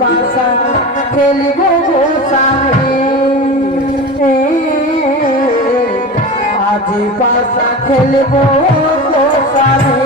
পাশা খেলিব গোসামে আজি পাশা খেলিব গোসামে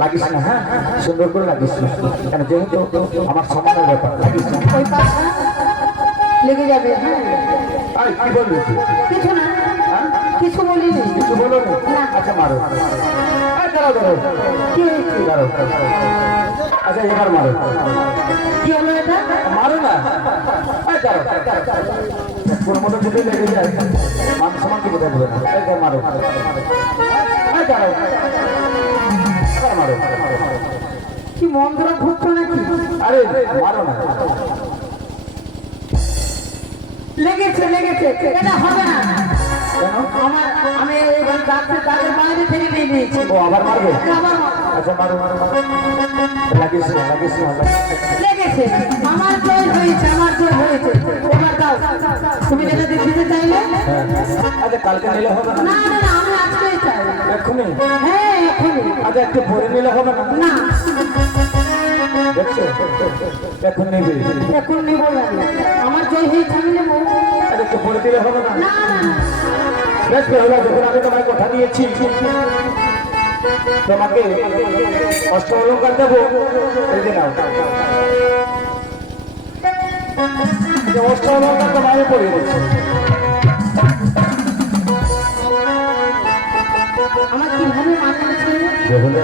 লাগিস না, হ্যাঁ সুন্দর করে লাগিস কেন, যেহেতু আমার সমানের ব্যাপার লাগিস না, লেগে যাবে। হ্যাঁ কি বলবি? কিছু না, কিছু বলিনি, কিছু বলো না। আচ্ছা মারো, দাঁড়াও দাঁড়াও, কি হয়েছে? দাঁড়াও, আচ্ছা এবার মারো। কি হলো এটা? মারো না, কোনো মতো যদি লেগে যায় মান সমান কি বোঝা যাবে না। মারো, দাঁড়াও, মারো। কি মন্ত্র ঢুকতো নাকি? আরে মারো না। লেগেছে লেগেছে, এটা হবে না। আমি তাদের বাইরে থেকে নিয়ে নিয়েছি। ও আবার মারবে? আচ্ছা মারো মারো মারো। লাগিস না লাগিস না, লেগেছে। আমার জয় হয়েছে, আমার জয় হয়েছে। এবার দাও, তুমি যেটা দিতে চাইলে। আচ্ছা কালকে নিলে হবে না? না না, আমি আজকেই চাই। এক্ষুনি? হ্যাঁ এক্ষুনি। আচ্ছা একটু পরে নিলে হবে না? না দেখছো, এখন নেবে। এখন নেব না, আমার জয় হয়েছে, আমি নেব। আচ্ছা একটু পরে দিলে হবে না? না না, বেশ হলো, যখন আমি তোমার কথা দিয়েছি তোমাকে অষ্ট অলঙ্কার দেবো, অষ্ট অলঙ্কার তোমাকে পড়িয়ে দিচ্ছি। আমার কিভাবে মানিয়েছে যে হলো